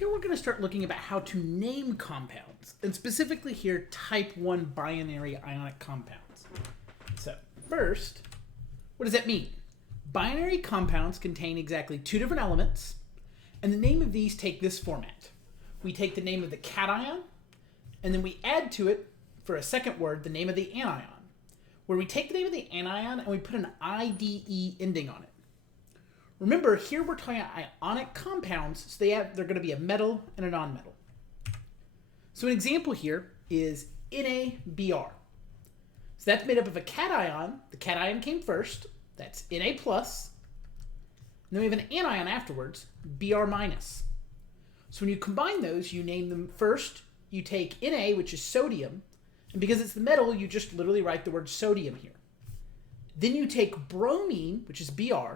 here we're going to start looking about how to name compounds, and specifically here, type 1 binary ionic compounds. So first, what does that mean? Binary compounds contain exactly two different elements, and the name of these take this format. We take the name of the cation, and then we add to it, for a second word, the name of the anion, where we take the name of the anion and we put an IDE ending on it. Remember, here we're talking about ionic compounds, so they're going to be a metal and a nonmetal. So an example here is NaBr. So that's made up of a cation. The cation came first. That's Na+. And then we have an anion afterwards, Br-. So when you combine those, you name them first. You take Na, which is sodium, and because it's the metal, you just literally write the word sodium here. Then you take bromine, which is Br,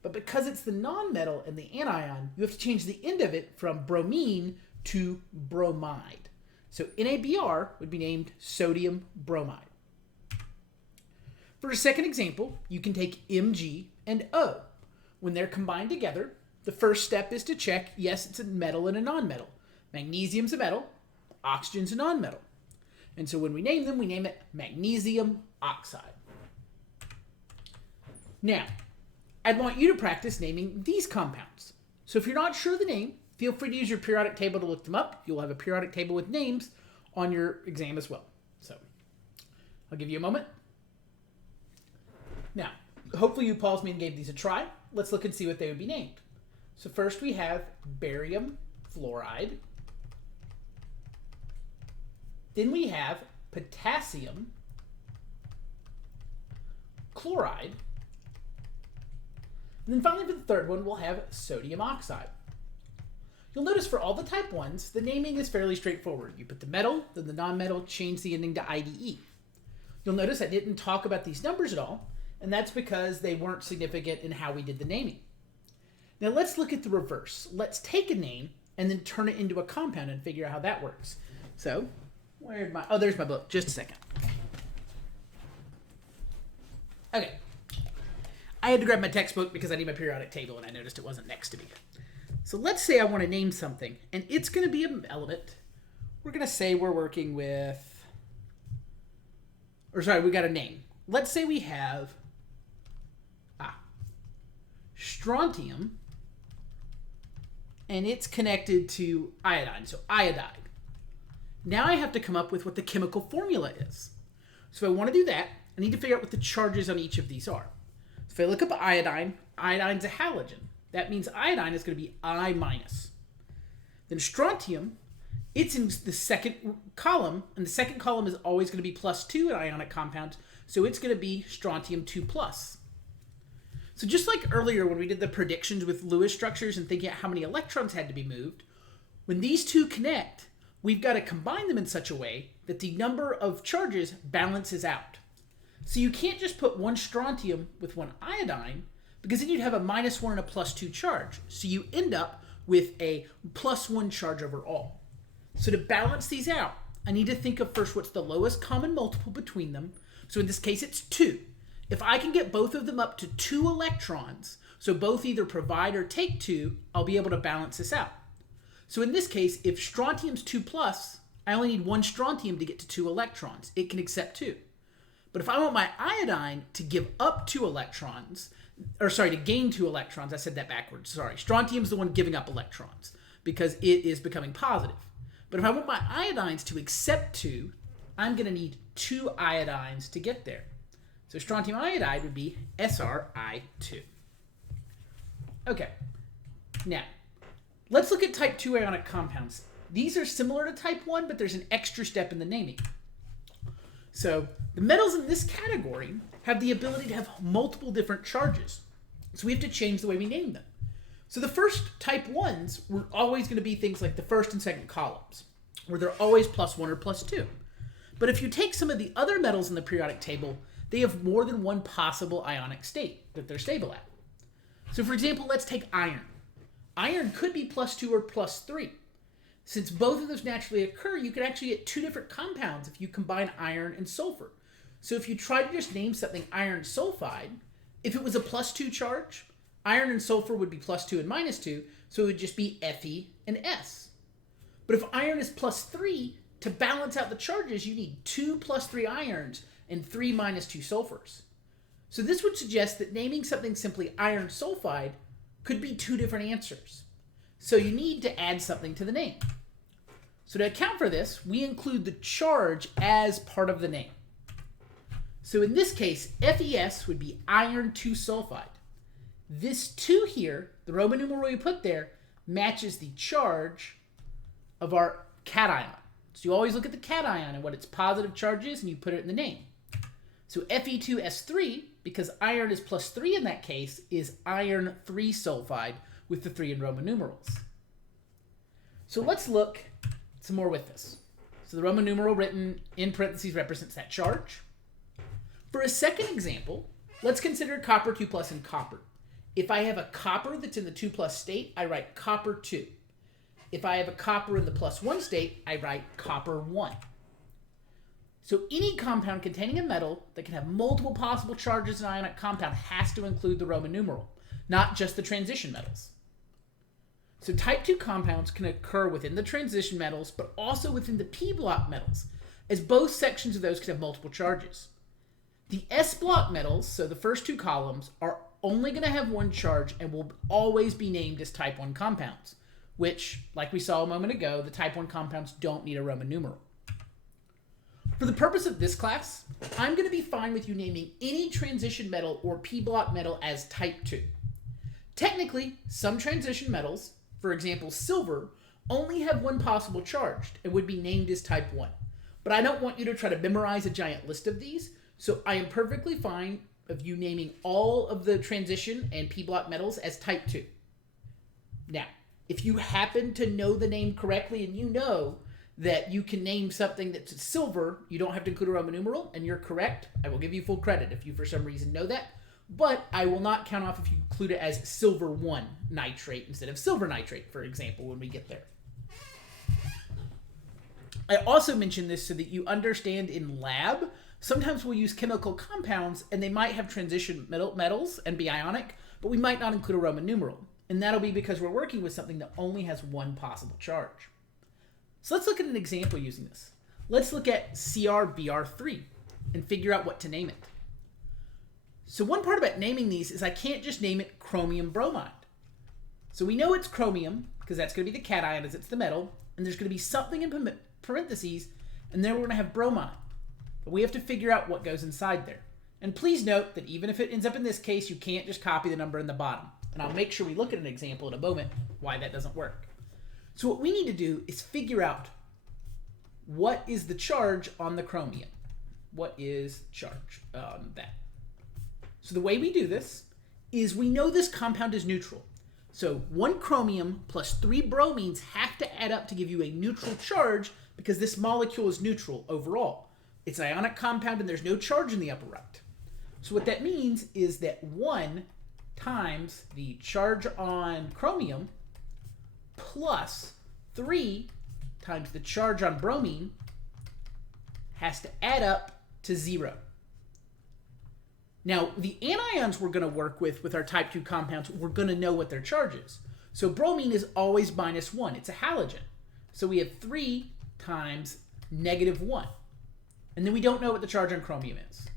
but because it's the nonmetal and the anion, you have to change the end of it from bromine to bromide. So NaBr would be named sodium bromide. For a second example, you can take Mg and O. When they're combined together, the first step is to check, yes, it's a metal and a nonmetal. Magnesium's a metal, oxygen's a nonmetal. And so when we name them, we name it magnesium oxide. Now, I'd want you to practice naming these compounds. So if you're not sure of the name, feel free to use your periodic table to look them up. You'll have a periodic table with names on your exam as well. So I'll give you a moment. Now, hopefully you paused me and gave these a try. Let's look and see what they would be named. So first we have barium fluoride. Then we have potassium chloride. And then finally for the third one, we'll have sodium oxide. You'll notice for all the type 1s, the naming is fairly straightforward. You put the metal, then the nonmetal, change the ending to IDE. You'll notice I didn't talk about these numbers at all, and that's because they weren't significant in how we did the naming. Now let's look at the reverse. Let's take a name and then turn it into a compound and figure out how that works. So, there's my book. Just a second. Okay. I had to grab my textbook because I need my periodic table and I noticed it wasn't next to me. So let's say I want to name something, and it's going to be an element. We're going to say we're working with, we got a name. Let's say we have strontium, and it's connected to iodine, so iodide. Now I have to come up with what the chemical formula is. So if I want to do that, I need to figure out what the charges on each of these are. So if I look up iodine, iodine's a halogen. That means iodine is going to be I-. Then strontium, it's in the second column, and the second column is always going to be +2 in ionic compounds, so it's going to be strontium 2+. So just like earlier when we did the predictions with Lewis structures and thinking out how many electrons had to be moved, when these two connect, we've got to combine them in such a way that the number of charges balances out. So you can't just put one strontium with one iodine, because then you'd have a -1 and a +2 charge. So you end up with a +1 charge overall. So to balance these out, I need to think of first what's the lowest common multiple between them. So in this case, it's 2. If I can get both of them up to 2 electrons, so both either provide or take 2, I'll be able to balance this out. So in this case, if strontium's 2+, I only need 1 strontium to get to 2 electrons. It can accept 2. But if I want my iodine to give up 2 electrons, to gain 2 electrons, I said that backwards, sorry. Strontium's the one giving up electrons because it is becoming positive. But if I want my iodines to accept 2, I'm going to need 2 iodines to get there. So strontium iodide would be SrI2. Okay, now let's look at type 2 ionic compounds. These are similar to type 1, but there's an extra step in the naming. So the metals in this category have the ability to have multiple different charges. So we have to change the way we name them. So the first type 1s were always going to be things like the first and second columns, where they're always +1 or +2. But if you take some of the other metals in the periodic table, they have more than one possible ionic state that they're stable at. So for example, let's take iron. Iron could be +2 or +3. Since both of those naturally occur, you could actually get 2 different compounds if you combine iron and sulfur. So if you try to just name something iron sulfide, if it was a +2 charge, iron and sulfur would be +2 and -2, So it would just be Fe and S. But if iron is plus 3, to balance out the charges, you need 2 plus 3 irons and 3 minus 2 sulfurs. So this would suggest that naming something simply iron sulfide could be 2 different answers. So you need to add something to the name. So to account for this, we include the charge as part of the name. So in this case, FeS would be iron 2 sulfide. This 2 here, the Roman numeral we put there, matches the charge of our cation. So you always look at the cation and what its positive charge is, and you put it in the name. So Fe2S3, because iron is plus 3 in that case, is iron 3 sulfide with the 3 in Roman numerals. So let's look some more with this. So the Roman numeral written in parentheses represents that charge. For a second example, let's consider copper 2 plus and copper. If I have a copper that's in the 2 plus state, I write copper 2. If I have a copper in the plus 1 state, I write copper 1. So any compound containing a metal that can have multiple possible charges in an ionic compound has to include the Roman numeral, not just the transition metals. So type 2 compounds can occur within the transition metals, but also within the p-block metals, as both sections of those can have multiple charges. The s-block metals, so the first 2 columns, are only going to have 1 charge and will always be named as type 1 compounds, which, like we saw a moment ago, the type 1 compounds don't need a Roman numeral. For the purpose of this class, I'm going to be fine with you naming any transition metal or p-block metal as type 2. Technically, some transition metals, for example silver, only have 1 possible charge and would be named as type 1. But I don't want you to try to memorize a giant list of these, so I am perfectly fine of you naming all of the transition and p-block metals as type 2. Now, if you happen to know the name correctly and you know that you can name something that's silver, you don't have to include a Roman numeral, and you're correct, I will give you full credit if you for some reason know that, but I will not count off if you include it as silver 1 nitrate instead of silver nitrate, for example, when we get there. I also mention this so that you understand in lab, sometimes we'll use chemical compounds and they might have transition metals and be ionic, but we might not include a Roman numeral. And that'll be because we're working with something that only has 1 possible charge. So let's look at an example using this. Let's look at CrBr3 and figure out what to name it. So one part about naming these is I can't just name it chromium bromide. So we know it's chromium because that's going to be the cation as it's the metal, and there's going to be something in parentheses, and then we're going to have bromide. But we have to figure out what goes inside there. And please note that even if it ends up in this case, you can't just copy the number in the bottom. And I'll make sure we look at an example in a moment why that doesn't work. So what we need to do is figure out what is the charge on the chromium. What is charge on that? So the way we do this is we know this compound is neutral. So 1 chromium plus 3 bromines have to add up to give you a neutral charge because this molecule is neutral overall. It's an ionic compound and there's no charge in the upper right. So what that means is that 1 times the charge on chromium plus 3 times the charge on bromine has to add up to 0. Now, the anions we're going to work with our type 2 compounds, we're going to know what their charge is. So bromine is always -1. It's a halogen. So we have 3 times -1. And then we don't know what the charge on chromium is.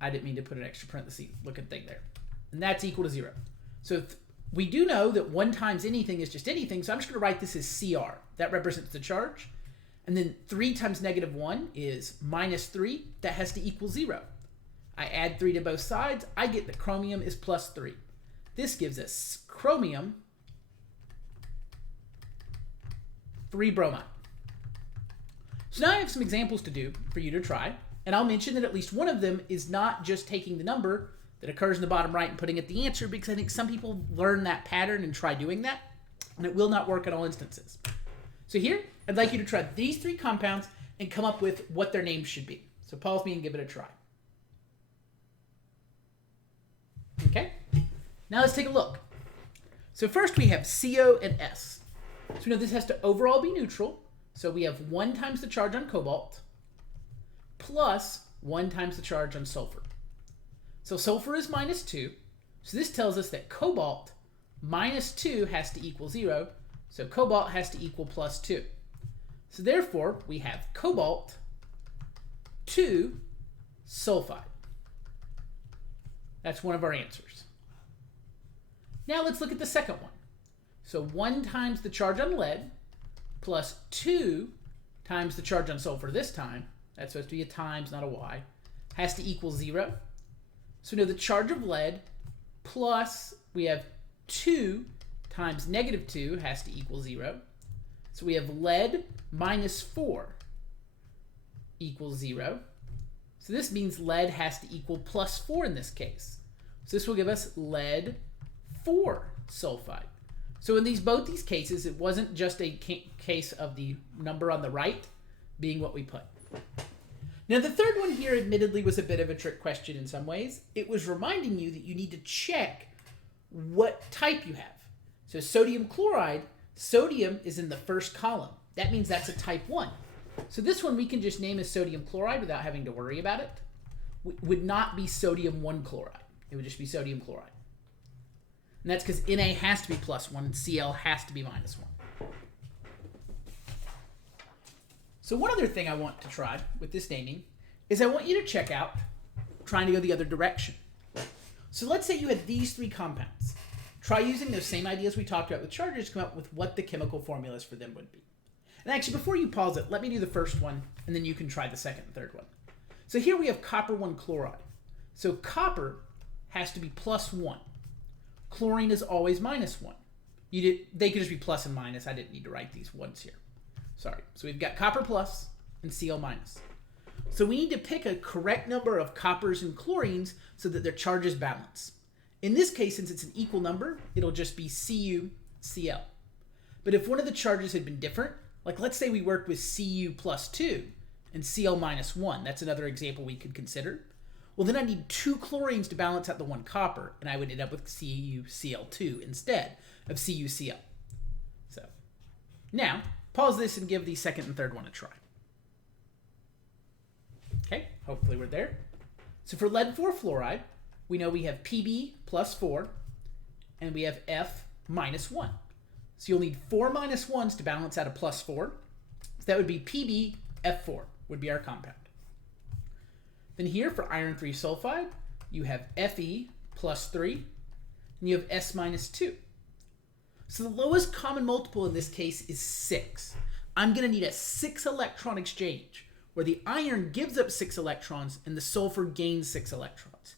I didn't mean to put an extra parenthesis looking thing there. And that's equal to 0. So we do know that 1 times anything is just anything, so I'm just going to write this as Cr. That represents the charge. And then 3 times -1 is -3. That has to equal 0. I add 3 to both sides. I get that chromium is plus 3. This gives us chromium 3 bromide. So now I have some examples to do for you to try. And I'll mention that at least one of them is not just taking the number that occurs in the bottom right and putting it the answer, because I think some people learn that pattern and try doing that, and it will not work in all instances. So here, I'd like you to try these 3 compounds and come up with what their names should be. So pause me and give it a try. Okay? Now let's take a look. So first we have CO and S. So we know this has to overall be neutral. So we have 1 times the charge on cobalt plus 1 times the charge on sulfur. So sulfur is -2. So this tells us that cobalt minus 2 has to equal 0. So cobalt has to equal plus 2. So therefore, we have cobalt 2 sulfide. That's one of our answers. Now let's look at the second one. So 1 times the charge on lead plus 2 times the charge on sulfur this time, that's supposed to be a times, not a y, has to equal 0. So we know the charge of lead plus, we have 2 times negative 2 has to equal 0. So we have lead minus 4 equals 0. So this means lead has to equal plus 4 in this case. So this will give us lead 4 sulfide. So in both these cases, it wasn't just a case of the number on the right being what we put. Now the third one here admittedly was a bit of a trick question in some ways. It was reminding you that you need to check what type you have. So sodium chloride, sodium is in the first column. That means that's a type 1. So this one we can just name as sodium chloride without having to worry about it. Would not be sodium 1 chloride. It would just be sodium chloride. And that's because Na has to be plus 1 and Cl has to be minus 1. So one other thing I want to try with this naming is I want you to check out trying to go the other direction. So let's say you had these 3 compounds. Try using those same ideas we talked about with charges to come up with what the chemical formulas for them would be. And actually, before you pause it, let me do the first one, and then you can try the second and third one. So here we have copper 1 chloride. So copper has to be plus 1. Chlorine is always minus 1. They could just be plus and minus. I didn't need to write these ones here. Sorry. So we've got copper plus and Cl minus. So we need to pick a correct number of coppers and chlorines so that their charges balance. In this case, since it's an equal number, it'll just be Cu, Cl. But if one of the charges had been different, like let's say we worked with Cu plus 2 and Cl minus 1, that's another example we could consider. Well, then I need 2 chlorines to balance out the 1 copper, and I would end up with CuCl2 instead of CuCl. So now, pause this and give the second and third one a try. Okay, hopefully we're there. So for lead 4 fluoride, we know we have Pb plus 4, and we have F minus 1. So you'll need 4 minus 1s to balance out a plus 4. So that would be PbF4 would be our compound. Then here for iron 3 sulfide, you have Fe plus 3, and you have S minus 2. So the lowest common multiple in this case is 6. I'm going to need a 6-electron exchange, where the iron gives up 6 electrons and the sulfur gains 6 electrons.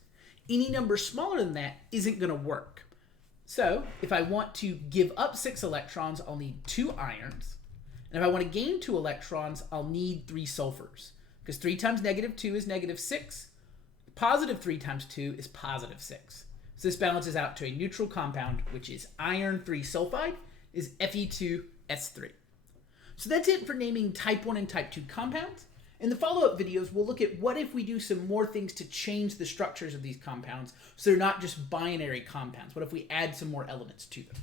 Any number smaller than that isn't going to work. So if I want to give up 6 electrons, I'll need 2 irons. And if I want to gain 2 electrons, I'll need 3 sulfurs. Because 3 times negative 2 is negative 6. Positive 3 times 2 is positive 6. So this balances out to a neutral compound, which is iron 3 sulfide, is Fe2S3. So that's it for naming type 1 and type 2 compounds. In the follow-up videos, we'll look at what if we do some more things to change the structures of these compounds so they're not just binary compounds. What if we add some more elements to them?